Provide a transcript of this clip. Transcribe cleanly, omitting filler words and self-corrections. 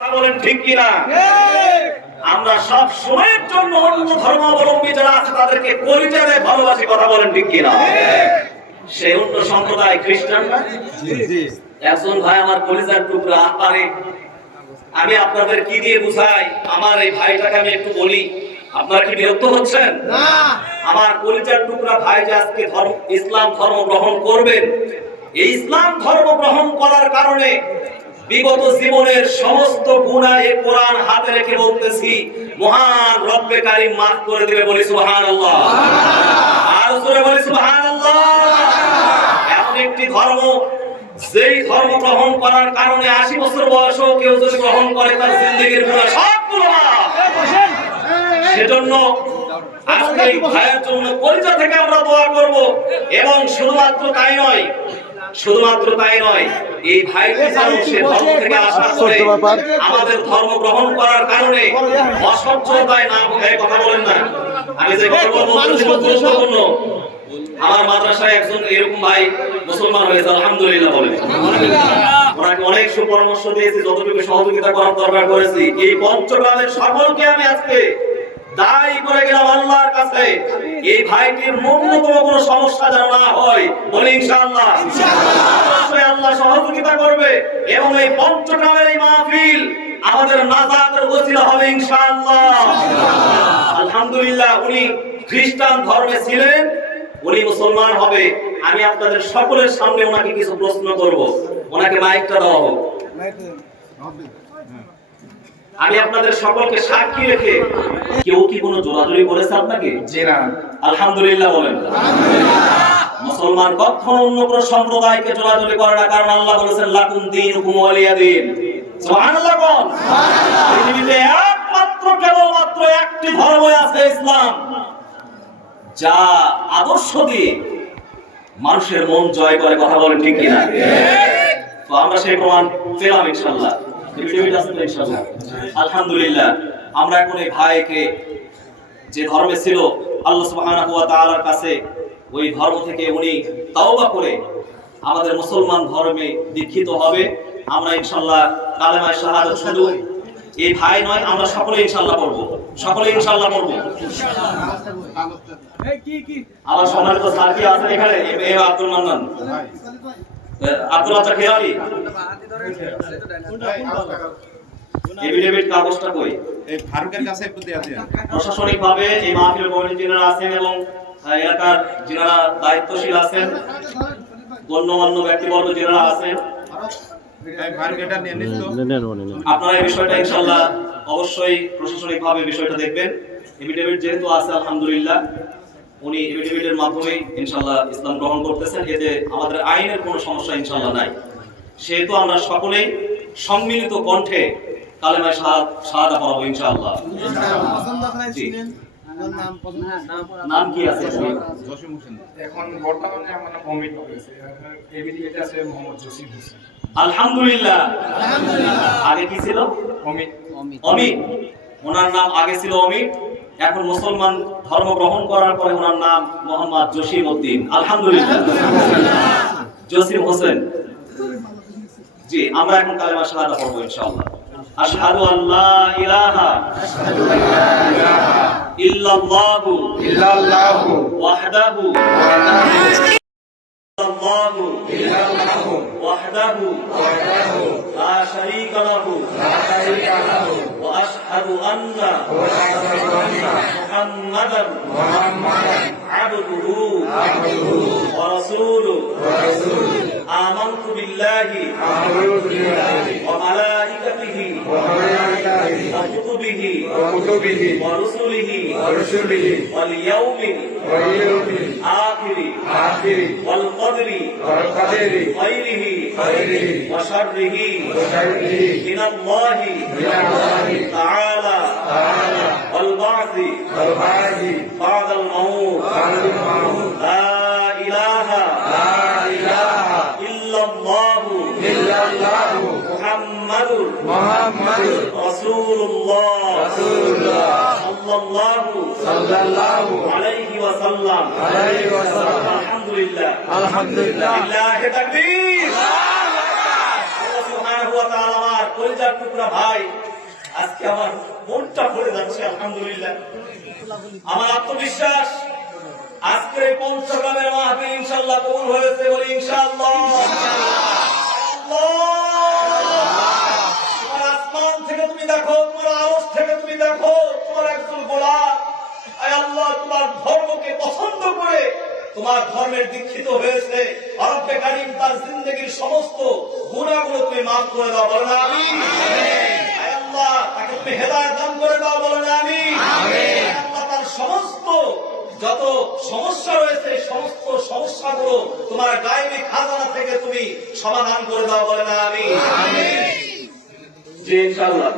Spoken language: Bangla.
বলেন ঠিক কিনা? আমরা সব সময়ের জন্য অন্য ধর্মাবলম্বী যারা আছে তাদেরকে কলিজারে ভালোবাসি, কথা বলেন ঠিক কিনা? সে অন্য সম্প্রদায় খ্রিস্টানরা, একজন ভাই আমার কলিজার টুকরা পারে, আমি আপনাদের কি দিয়ে বুঝাই? আমার এই ভাইটাকে আমি একটু বলি, আপনারা কি বিরক্ত হচ্ছেন? না। আমার কলিজার টুকরা ভাই যে আজকে ইসলাম ধর্ম গ্রহণ করবেন, এই ইসলাম ধর্ম গ্রহণ করার কারণে বিগত জীবনের সমস্ত গুনাহ এই কোরআন হাতে রেখে বলতেছি, মহান রব্বে কারীম মাফ করে দিবে, বলি সুবহানাল্লাহ। আর জোরে বলি সুবহানাল্লাহ। এমন একটি ধর্ম, যেই ধর্ম গ্রহণ করার কারণে 80 বছর বয়সেও কেউ যদি গ্রহণ করে তার জিন্দেগীর গুনাহ সবগুলো মাফ। সেজন্য আজকে এই ভাইয়ের জন্য কলিজা থেকে আমরা দোয়া করব। এবং শুধুমাত্র তাই নয়, এই ভাইটি যেন সে ধর্ম থেকে আসার পরে আমাদের ধর্ম গ্রহণ করার কারণে অসহ্যতায় না ভোগে। কথা বলেন না, আমি যে কথা বলবো গুরুত্বপূর্ণ। আমার মাদ্রাসায় একজন এরকম ভাই মুসলমান হয়েছে, আলহামদুলিল্লাহ বলেন। ওনাকে অনেক সুপরামর্শ দিয়েছি, যতটুকু সহযোগিতা করার দরকার করেছি। এই পঞ্চগ্রামের সকলকে আমি আজকে দায়ী করে গেলাম আল্লাহর কাছে, এই ভাইটির ন্যূনতম কোনো সমস্যা যেন না হয়, বলি ইনশাআল্লাহ। অবশ্যই আল্লাহ সহযোগিতা করবে এবং এই পঞ্চগ্রামের এই মাহফিল আমাদের নাজাতের ওসিলা হবে ইনশাআল্লাহ। আলহামদুলিল্লাহ, উনি খ্রিস্টান ধর্মে ছিলেন, উনি মুসলমান হবে। আমি আপনাদের সকলের সামনে ওনাকে কিছু প্রশ্ন করব, ওনাকে মাইকটা দেওয়া হোক। আমি আপনাদের সকলকে সাক্ষী রেখে, কেউ কি কোনো জোরাজুরি করেছে আপনাকে? জি না। আলহামদুলিল্লাহ বলেন। মুসলমান কখনো অন্য কোনো সম্প্রদায়কে জোরাজুরি করে না, কারণ আল্লাহ বলেছেন লাকুম দীনুকুম ওয়ালিয়া দীন। সুবহানাল্লাহ বল। পৃথিবীতে কেবলমাত্র একটি ধর্মই আছে, ইসলাম, যা আদর্শ দিয়ে মানুষের মন জয় করে, কথা বলেন ঠিক কিনা? তো আমরা সেই প্রমাণ পেলাম ইনশাআল্লাহ। আলহামদুলিল্লাহ, আমরা এখন এই ভাইকে যে ধর্মে ছিল আল্লাহ সুবহানাহু ওয়া তাআলার কাছে, ওই ধর্ম থেকে উনি তাওবা করে আমাদের মুসলমান ধর্মে দীক্ষিত হবে। আমরা ইনশাআল্লাহ কালেমা শাহাদাত শুধু এই ভাই নয়, আমরা সকলে ইনশাআল্লাহ পড়ব, সকলে ইনশাআল্লাহ পড়ব। আমার সম্মানিত সাথী আছেন এখানে, আব্দুল মান্নান, আব্দুল রাজ্জাক খেয়ালি, এফিডেভিট কাগজটা কই? এই ফারুকের কাছে একটু দেয়া দেন। প্রশাসনিকভাবে এই মাহফিল কমিটি যারা আছেন এবং এলাকার যারা দায়িত্বশীল আছেন, গণ্যমান্য ব্যক্তিবর্গ যারা আছেন, আপনারা এই বিষয়টা ইনশাআল্লাহ অবশ্যই প্রশাসনিকভাবে বিষয়টা দেখবেন। এফিডেভিট যেহেতু আছে, আলহামদুলিল্লাহ, উনি এফিডেভিটের মাধ্যমে ইনশাআল্লাহ ইসলাম গ্রহণ করতেছেন, এতে আমাদের আইনের কোনো সমস্যা ইনশাআল্লাহ নাই। সেহেতু আমরা সকলেই সম্মিলিত কণ্ঠে কালেমা শাহাদা পড়াবো ইনশাআল্লাহ। নাম কি আছে? জসিম হোসেন। এখন বর্তমানে আমার নাম অমিত হয়েছে, এফিডেভিট আছে মোহাম্মদ জসিম হোসেন। আলহামদুলিল্লাহ। আগে কি ছিল? অমিত। ওনার নাম আগে ছিল অমিত, এখন মুসলমান ধর্ম গ্রহণ করার পরে ওনার নাম মোহাম্মদ জসিম উদ্দিন। আলহামদুলিল্লাহ, জসিম হোসেন। জি, আমরা এখন কালেমা শাহাদা পড়ব ইনশাআল্লাহ। আশহাদু আল্লা ইলাহা ইল্লাল্লাহু ওয়াহদাহু লা শারীকা লাহু ওয়া আশহাদু আন্না মুহাম্মাদান আবদুহু ওয়া রাসূলুহু। আমানতু বিল্লাহি ওয়া মালাইকাতিহি ওয়া কুতুবিহি ওয়া রুসুলিহি ওয়াল ইয়াউমিল আখিরি ওয়াল কদরি খায়রিহি ওয়া শাররিহি মিনাল্লাহি তাআলা ওয়াল বা'থি বা'দাল মাউত। লা ইলাহা ইল্লাল্লাহু মুহাম্মাদুর রাসূলুল্লাহ সাল্লাল্লাহু আলাইহি ওয়া সাল্লাম। আলহামদুলিল্লাহ, লিল্লাহি তাকবীর। আল্লাহ সুবহানাহু ওয়া তাআলা কলিজার টুকরা ভাই, আজকে আমার মনটা ভরে যাচ্ছে আলহামদুলিল্লাহ। আমার আত্মবিশ্বাস আজকের এই পঞ্চগ্রামের মাহফিল ইনশাআল্লাহ কবুল হয়েছে, বলি ইনশাআল্লাহ। তোমার আসমান থেকে তুমি দেখো, তোমার আরশ থেকে তুমি দেখো, তোমার একজন গোলাম আয় আল্লাহ তোমার ধর্মকে পছন্দ করে তোমার ধর্মের দীক্ষিত হয়েছে। রব্বে কারীম তার জিন্দেগীর সমস্ত গুনাহগুলো তুমি মাফ করে দাও, বলো না আমিন। আয় আল্লাহ তাকে তুমি হেদায়েত দান করে দাও, বলো না আমিন। আমিন। আল্লাহ তার সমস্ত যত সমস্যা রয়েছে সমস্ত সমস্যাগুলো তোমার গায়েবী খাজানা থেকে তুমি সমাধান করে দাও, বলে না আমিন। জি ইনশাআল্লাহ।